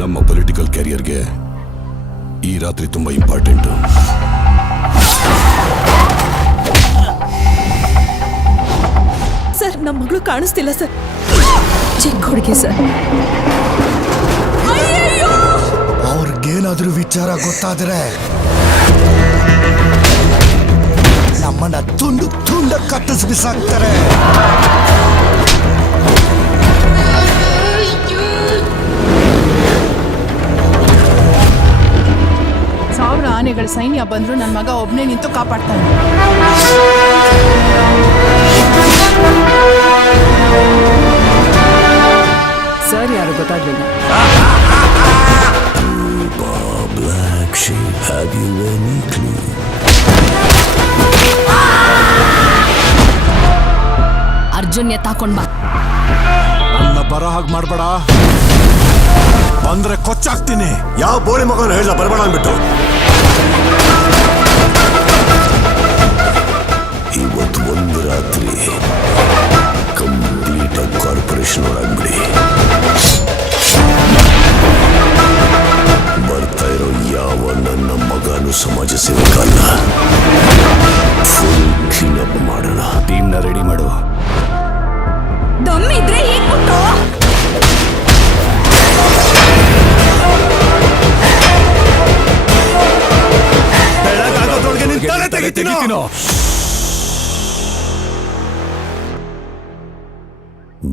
ನಮ್ಮ ಪೊಲಿಟಿಕಲ್ ಕ್ಯಾರಿಯರ್ಗೆ ಈ ರಾತ್ರಿ ತುಂಬಾ ಇಂಪಾರ್ಟೆಂಟ್. ಸರ್, ನಮ್ಮ ಮಗಳು ಕಾಣಿಸ್ತಿಲ್ಲ ಸರ್. ಚಿಕ್ಕ ಹುಡುಗಿ ಸರ್. ಅವ್ರಿಗೇನಾದ್ರೂ ವಿಚಾರ ಗೊತ್ತಾದ್ರೆ ನಮ್ಮನ್ನ ತುಂಡು ತುಂಡ ಕತ್ತಿಸಿ ಬಿಸಾಕ್ತಾರೆ. ಸಾವಿರ ಆನೆಗಳ ಸೈನ್ಯ ಬಂದ್ರು ನನ್ನ ಮಗ ಒಬ್ನೇ ನಿಂತು ಕಾಪಾಡ್ತಾನೆ. ಸರ್ ಯಾರು ಗೊತ್ತಾಗ್ಲಿಲ್ಲ. ಅರ್ಜುನ್ ಎತ್ತಾಕೊಂಡ್ ಬಾ. ನನ್ನ ಬರೋ ಹಾಗೆ ಮಾಡ್ಬೇಡ, ಬಂದ್ರೆ ಕೊಚ್ಚಾಕ್ತೀನಿ. ಯಾವ ಬೋಳಿ ಮಗನ ಹೇಳ ಬರಬೇಡ ಅಂದ್ಬಿಟ್ಟು. ಇವತ್ತು ಒಂದು ರಾತ್ರಿ ಕಂಪ್ಲೀಟ್ ಆಗಿ ಕಾರ್ಪೊರೇಷನ್ ಒಳಗ್ಬಿಡಿ. ಬರ್ತಾ ಇರೋ ಯಾವ ನನ್ನ ಮಗನು ಸಮಾಜ ಸೇವಕ ಅಲ್ಲ. ಫುಲ್ ಕ್ಲೀನ್ ಅಪ್ ಮಾಡೋಣ. ಟೀಮ್ನ ರೆಡಿ ಮಾಡು. ದಮ್ಮಿದ್ರೆ ಈಗ ಬಿಟ್ಟು ಬೆಳಗಾಗೋದ್ರೊಳಗೆ ನಿನ್ ತಲೆ ತೆಗಿತೀನೋ.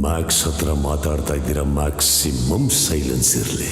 ಮ್ಯಾಕ್ಸ್ ಹತ್ರ ಮಾತಾಡ್ತಾ ಇದ್ದೀರಾ, ಮ್ಯಾಕ್ಸಿಮಮ್ ಸೈಲೆನ್ಸ್ ಇರಲಿ.